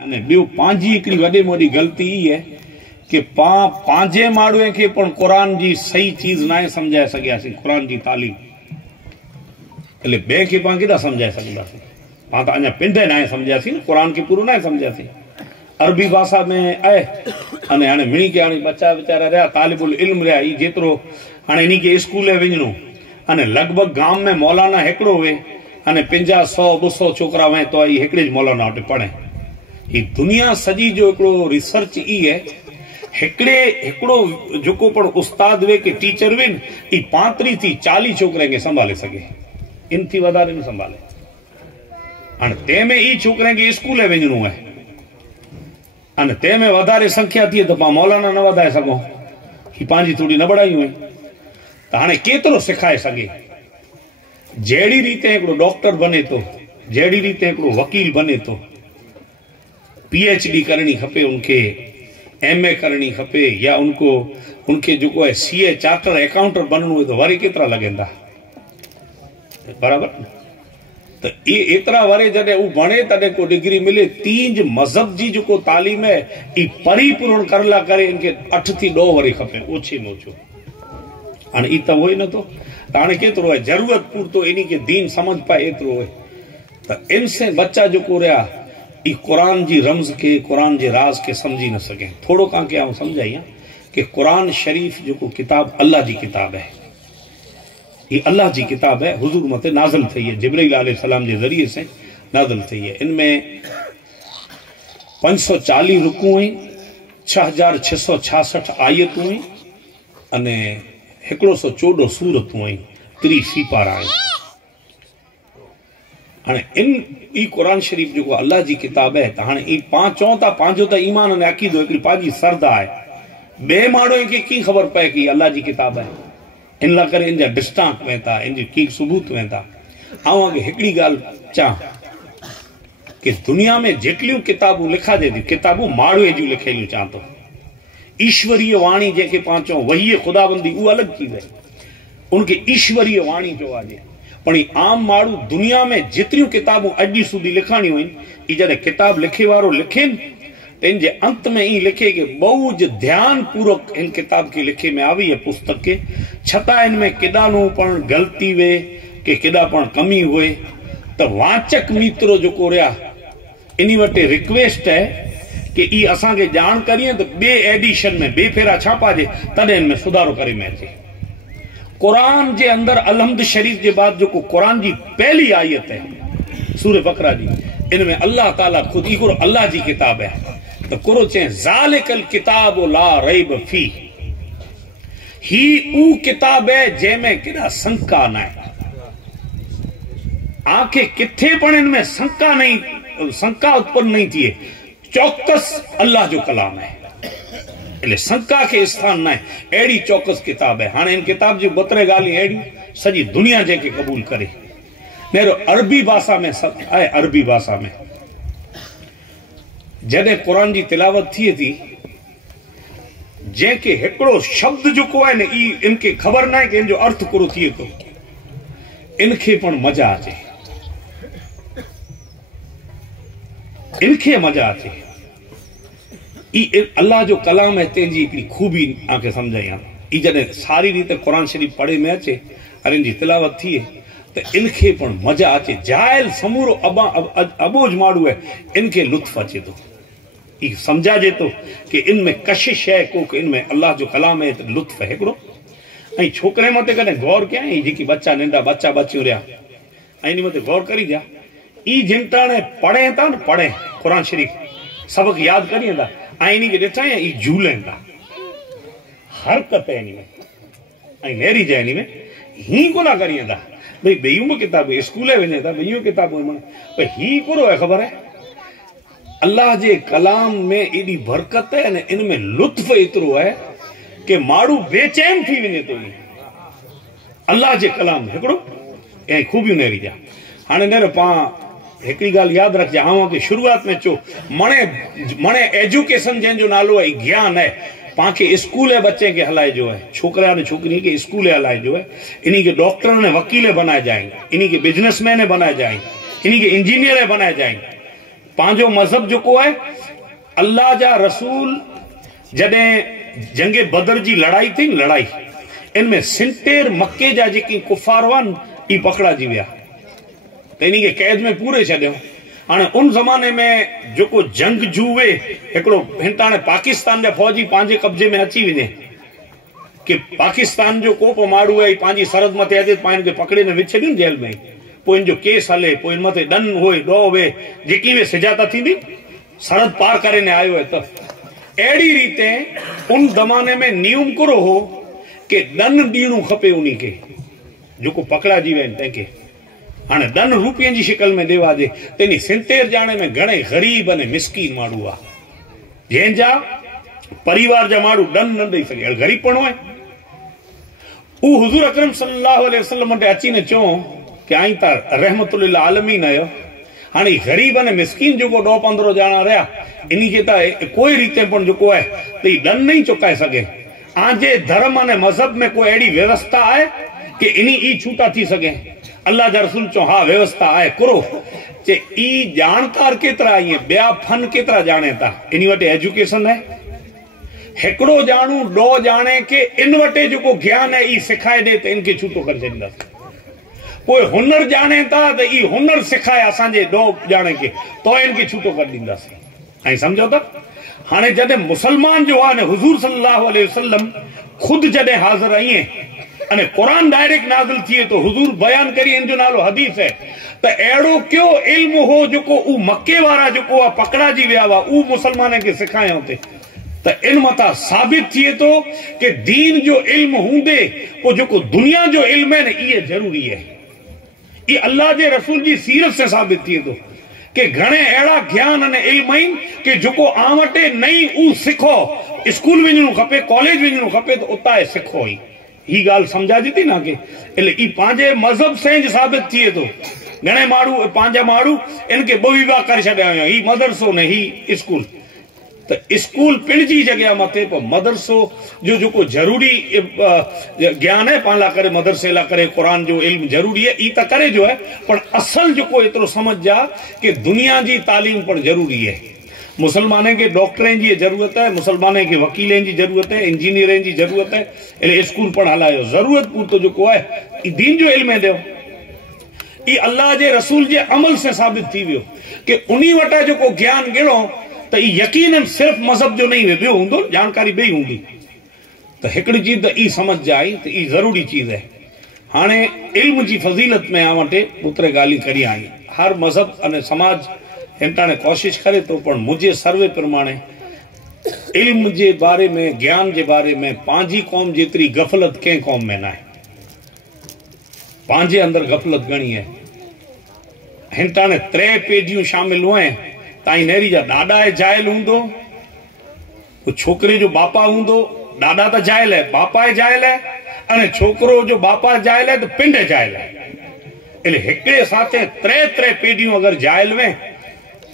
અને ॿियो पंहिंजी हिकिड़ी वॾे में वॾी ग़लती ई है कि पंहिंजे माण्हूअ खे पण क़ुरान जी सही चीज़ न सम्झाए सघियासीं। क़ुरान जी तालीम એટલે ॿिए खे पाण केॾा सम्झाए सघंदासीं? पाण त अञा पिंड न सम्झियासीं न, क़ुरान खे पूरो न सम्झियासीं। अरबी भाषा में आहे अने हाणे मिणी के हाणे बच्चा वीचारा रहिया तालिबुल इल्म रहिया, ई जेतिरो हाणे इन खे स्कूल वञिणो अने लॻभॻि गांव में मौलाना हिकिड़ो हुए अने 50, 100, 200 छोकिरा वञे तो ई हिकिड़े मौलाना वटि पढ़े। ही दुनिया सॼी जो हिकिड़ो रिसर्च ई है, हिकिड़ो जेको पण उस्ताद वे के टीचर वे न, ई 35 थी 40 छोकिरे खे संभाले सघे, इन थी वधारे न संभाले। हाणे तंहिंमें ई छोकिरे खे स्कूल वञिणो आहे अने तंहिंमें वधारे संख्या थिए त पाण मौलाना न वधाए सघूं। ही पंहिंजी थोड़ी नबड़ायूं आहिनि। त हाणे केतिरो सिखाए सघे? जहिड़ी रीते हिकिड़ो डॉक्टर बने थो, जहिड़ी रीते हिकिड़ो वकील बने थो, PhD करनी खपे उनके, MA करनी खपे, या उनके जो है CA चार्टर अकाउंटेंट बनणो है तो वरी केतिरा लगेंदा? बराबर। तो ये एतरा वरे जडे वो बने तडे को डिग्री मिले, तीज मजहब जी जो तालीम है ई परिपूर्ण करला करे इनके 8 थी 9 वरी खपे, ओछी में ओछो। हाणे ई त होई न तो हाणे केतिरो है, जरूरत पूरतो इन्हीं के दीन समझ पाए एतिरो है। तो इनसे बच्चा जो को रहा ई कुरान जी रमज के, कुरान जे राज के समझी न सके। थोड़ो कांके आऊं समझाइया कि कुरान शरीफ जो किताब अल्लाह जी किताब है, ये अल्लाह जी किताब है, हुजूर मते नाज़िल थई है, जिब्रील अलैहिस्सलाम के जरिए से नाज़िल थई है। इनमें 540 रुकू हैं, 6666 आयतूं हैं अने 114 सूरतूं हैं, 30 सीपारा हैं। हाणे इन ई कुरान शरीफ जो अल्लाह जी किताब है, त हाणे ई पां चऊं था पंहिंजो त ईमान अने अक़ीदो हिकिड़ी पंहिंजी सरदा आहे, ॿिए माण्हू खे कीअं ख़बर पए कि अल्लाह जी किताब है? इन लाइ करे इन जा डिस्टांट वेंदा, इन जी की सबूत वेंदा। ऐं अॻे हिकिड़ी ॻाल्हि चवां कि दुनिया में जेतिरियूं किताबूं लिखाजे थी, किताबूं माण्हूअ जूं लिखियलूं चवां थो। ईश्वरीय वाणी जंहिंखे पाण चऊं वही ख़ुदाबंदी, उहा अलॻि चीज़ आहे, उनखे ईश्वरीय वाणी चयो आहे। पण आम माण्हू दुनिया में जेतिरियूं किताबूं अॼु सुधी लिखाणियूं आहिनि, ई जॾहिं किताब लिखे वारो लिखे इन जे अंत में ई लिखे कि बहुत ध्यान पूर्वक इन किताब के लिखे में आई है पुस्तक के, छता इनमें केॾानो पण गलती वे कि केॾा पण कमी हुए त वाचक मित्रो जो को रहा इन वटे रिक्वेस्ट है कि ई असांखे ॼाण करिए त ॿिए एडिशन में ॿिए फेरा छापाजे तॾहिं इनमें सुधारो करे में अचे। कुरान जे अंदर अलहम्द शरीफ के बाद जो कुरान की पहली आयत है सूरह बकरा जी, इनमें अल्लाह ताला खुद ही अल्लाह जी किताब है। तो कुरो चे ज़ालिकल किताब ला रैब फी, ही ऊ किताब है जंहिंमें केॾा शंका न आहे। आंखे किथे पण इनमें शंका नहीं, शंका उत्पन्न नहीं थिए, चौकस अल्लाह जो कलाम है, એટલે शंका के स्थान न आहे। अहिड़ी चौकस किताब है। हाणे इन किताब जी 32 ॻाल्हियूं अहिड़ियूं सॼी दुनिया जंहिंखे क़बूल करे। मेरो अरबी भाषा में सभु आहे। अरबी भाषा में जॾहिं कुरान जी तिलावत थिए थी, जंहिंखे हिकिड़ो शब्द जेको आहे न ई इनखे ख़बर न आहे कि इनजो अर्थ पूरो थिए थो, इनखे पण मज़ा अचे, इनखे मज़ा अचे। ई अल्लाह जो कलाम है, तंहिंजी हिकिड़ी खूबी तव्हांखे सम्झायां। ई जॾहिं सारी रीते कुरान शरीफ पढ़े में अचे और इनजी तिलावत थिए त इनखे पण मज़ा अचे। जाइल समूरो अबोज माण्हू है, इनखे लुत्फ अचे थो, ई सम्झाजे थो कि इनमें कशिश है को, इनमें अल्लाह जो कलाम है, लुत्फ है हिकिड़ो। ऐं छोकिरे मथे कॾहिं गौर कयां, ई जेकी बच्चा नंढा बच्चा बच्चियूं रहिया, ऐं इन मथे गौर करी जा, ई जिनटाणे पढ़े था न, पढ़े कुरान शरीफ सबक यादि करी वेंदा, ऐं इन खे ॾिठा ई झूलनि था, हरकत है इन में, ऐं नेरी जाए इन में हीअं कोन करी वेंदा। भई ॿियूं बि किताबूं स्कूल वञे था, ॿियूं किताबूं भई हीअ कोन आहे, ख़बर है अल्लाह जे कलाम में एॾी बरकत है, ने इनमें लुत्फ एतिरो है कि माण्हू बेचैन थी वञे थो। अल्लाह जे कलाम हिकिड़ो ऐं खूबियूं नेरी जा। हाणे नेरो पाण हिकिड़ी ॻाल्हि यादि रखिजे, आऊं की शुरूआत में चो मणे एजुकेशन जंहिंजो नालो आहे ज्ञान है, पांखे स्कूल बच्चे के हलाए जो है, छोकरा ने छोकरी के स्कूल हलाए जो है, इन्हीं के डॉक्टर ने वकील बनाए जाएंगे, इन्हीं के बिजनेसमैन बनाए जाएंगे, इन्हीं के इंजीनियर बनाए जाएंगे। पांजो मजहब जो है अल्लाह जा रसूल जडे जंगे बदर जी लड़ाई थी लड़ाई इनमें 70 मक्के जा जेकी कुफार वन ई पकड़ा जी विया त इन्ही के कैद में पूरे छॾियो। हाणे उन ज़माने में जो जंग जूवे हिकिड़ो हिंताणे पाकिस्तान जा फौजी पंहिंजे कब्जे में अची वञे कि पाकिस्तान जो को माण्हू है पंहिंजी सरहद मथे अचे पाण खे पकड़े न विझ छॾियूं जेल में पोइ इन जो केस हले पोइ इन मथे ॾन होए ॾो वे जेकी वे सजा त थींदी सरहद पार करे ने आयो है त अहिड़ी रीते उन ज़माने में नियम करो हो कि ॾन ॾियणो खपे उन्ही के जेको पकड़ाजी विया आहिनि तंहिंखे हाणे ॾन रुपयनि जी शिकल में ॾेवा ॾे त इन 70 ॼाणे में घणे ग़रीब अने मिसकीन माण्हू आहे जंहिंजा परिवार जा माण्हू ॾन न ॾेई सघे ग़रीबपणो आहे। उहो हुज़ूर अकरम सल्लल्लाहु अलैहि वसल्लम ते अची न चओ कि आई त रहमतुल आलमीन आहियो हाणे ग़रीब अने मिसकीन जेको 10-15 ॼणा रहिया इन खे त कोई रीते पण जेको आहे त ई ॾन नहीं चुकाए सघे। आजे धर्म अने मज़हब में कोई अहिड़ी व्यवस्था आहे कि इनी ई छूटा थी सघे। अल्लाह जा रसूल चो हाँ व्यवस्था आहे करो चे ई जानकार केतरा आए ॿिया फन केतरा जाने था इन वटे एजुकेशन है हिकिड़ो ॼाणू ॾो ॼाणे के इन वटे जेको ज्ञान है ई सिखाए ॾे त इनके छूटो करे छॾींदासीं। पोइ हुनर ॼाणे था त ई हुनर सिखाए असांजे ॾो ॼाणे के तो इनके छूटो करे ॾींदासीं। ऐं सम्झो था हाणे जॾहिं मुसलमान जो आहे न हुज़ूर सल्लल्लाहु अलैहि वसल्लम खुद जॾहिं हाज़िर आइए अने कुरान डायरेक्ट नाज़िल थिए तो हुजूर बयान करी इन जो नालो हदीस है त अहिड़ो क्यों इल्म हो जेको उ मक्के वारा जेको आहे पकड़ाजी विया हुआ उ मुसलमान खे सिखायूं ते त इन मथा साबित थिए तो कि दीन जो इल्म हूंदे पोइ जेको दुनिया जो इल्म है न इहे ज़रूरी है। ये अल्लाह जे रसूल जी सीरत से साबित थिए तो कि घणे अहिड़ा ज्ञान अने इल्म आहिनि कि जेको आ वटे नहीं उ सिखो स्कूल वञणो खपे कॉलेज वञणो खपे त उतां सिखो ई ही गाल समझाजी थी ना कि ई पंहिंजे मज़हब से साबित थिए तो घणे माण्हू पंहिंजा माण्हू इनके ॿ विवाह करे छॾिया हुया ही मदरसो ने ही स्कूल त स्कूल पिण जी जॻह मथे पर मदरसो जो जेको जरूरी ज्ञान है पाण लाइ करे मदरसे लाइ करे कुरान जो इल्म जरूरी है ई त करे जो है पर असल जेको एतिरो समझ जा कि दुनिया जी तालीम पर जरूरी है। मुसलमान के डॉक्टरें की जरूरत है मुसलमान के वकीलें की जरूरत है इंजीनियरें की जरूरत है इले स्कूल पण हलायो जरूरत पूरतो जो है दीन जो इल्म दो ई अल्लाह जे रसूल जे अमल से साबित थी वियो कि उन्हीं वटा जो ज्ञान गिणो तो यकीनन सिर्फ मजहब जो नहीं ॿियो हूंदो जानकारी ॿी हूंदी तो हिकिड़ी चीज त ई समझ जाई तो ई जरूरी चीज है। हाणे इल्म जी फजीलत में आ वटे पुत्र गाली करी आई हर मजहब अने समाज हिमताणे कोशिश करे तो पण मुझे सर्वे प्रमाणे इल्म जे बारे में ज्ञान जे बारे में पांजी कौम जेतरी गफलत के कौम में ना है पांजे अंदर गफलत घणी है। हिमताणे 3 पीढ़ियूं शामिल हुए ताई नेरी जा ॾाॾा जाइल हूंदो छोकरे जो बापा हूंदो ॾाॾा त जाइल है बापा जाइल है अने छोकरो जो बापा जाइल है तो पिंड जाइल है इले हिकड़े साथे 3 पीढ़ियूं अगर जाइल में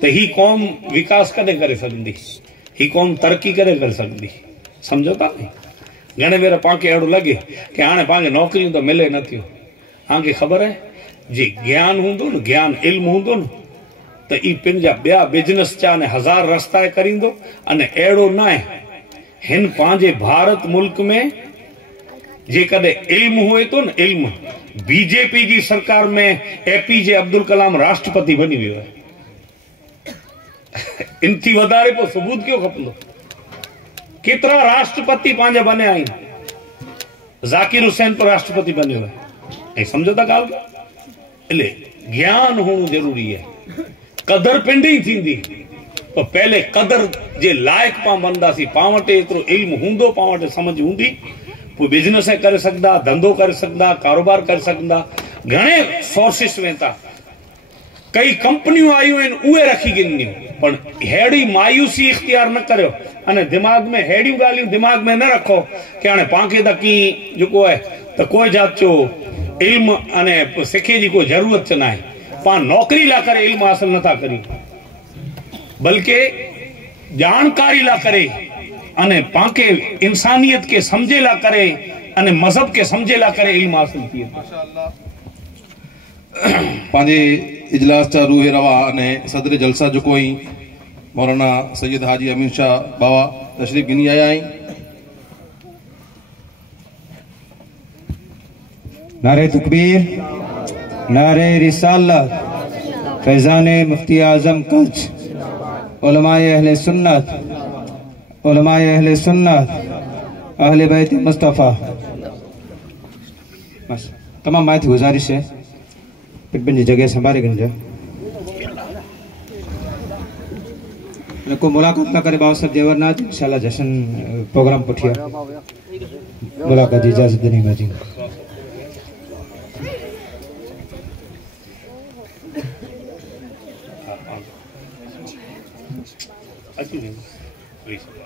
तो ही कौम विकास कदे करे सकती ही कौम तरक्की करे कर सकती समझो था नहीं घणे भेरा पाके अहिड़ो लगे कि हाणे पाके नौकरियूं तो मिले नथियूं तव्हांखे ख़बर है जी ज्ञान हूंदो न ज्ञान इल्म हूंदो न तो ई पिन जा ॿिया बिजनेस चा ने 1000 रस्ता करींदो अने अहिड़ो न आहे हिन पंहिंजे भारत मुल्क में जेकॾहिं इल्म हुए तो न इल्म बीजेपी जी सरकार में एपीजे अब्दुल कलाम राष्ट्रपति बनी वियो है इन थी वधारे पोइ सबूत क्यों खपंदो केतिरा राष्ट्रपति पंहिंजा बनिया आहिनि ज़ाकिर हुसैन पर राष्ट्रपति बनियो है ऐं सम्झो था ॻाल्हि इले ज्ञान होणो जरूरी है कदर पिंड ही थींदी तो पहले कदर जे लायक पां बनदासीं पां वटे एतिरो इल्म हूंदो पां वटे समझ हूंदी पोइ बिजनेस करे सघंदा धंधो करे सघंदा कारोबार करे सघंदा घणे सोर्सिस वेंदा कई कंपनियूं आयूं आहिनि उहे रखी गिनियूं पर हेड़ी मायूसी इख्तियार न करियो अने दिमाग में हेड़ियूं ॻाल्हियूं दिमाग में न रखो कि हाणे पांखे त की जेको आहे त कोई जात जो इल्म अने सिखे जी कोई ज़रूरत न आहे पां नौकरी ला करे इल्म हासिल नथा करियूं बल्कि जानकारी ला करे अने पांखे इंसानियत के समझे ला करे अने मजहब के समझे ला करे इल्म हासिल थिए। माशाअल्लाह। इजलास जा रूह रवा ने सदर जलसा जो कोई मौलाना सैयद हाजी अमीन शाह बाबा तशरीफ गिनी आया आई। नारे तकबीर, नारे रिसालत, फैज़ान मुफ्ती आज़म कच्छ, उलमाए अहले सुन्नत, अहले बैत मुस्तफ़ा। बस तमाम बात गुजारिश है पिन जगह संभाले गंजा को मुलाकात ना करे बाबा साहब देवरनाथ इंशाल्लाह जश्न प्रोग्राम पुठिया मुलाकात की इजाजत देने में जी। Please.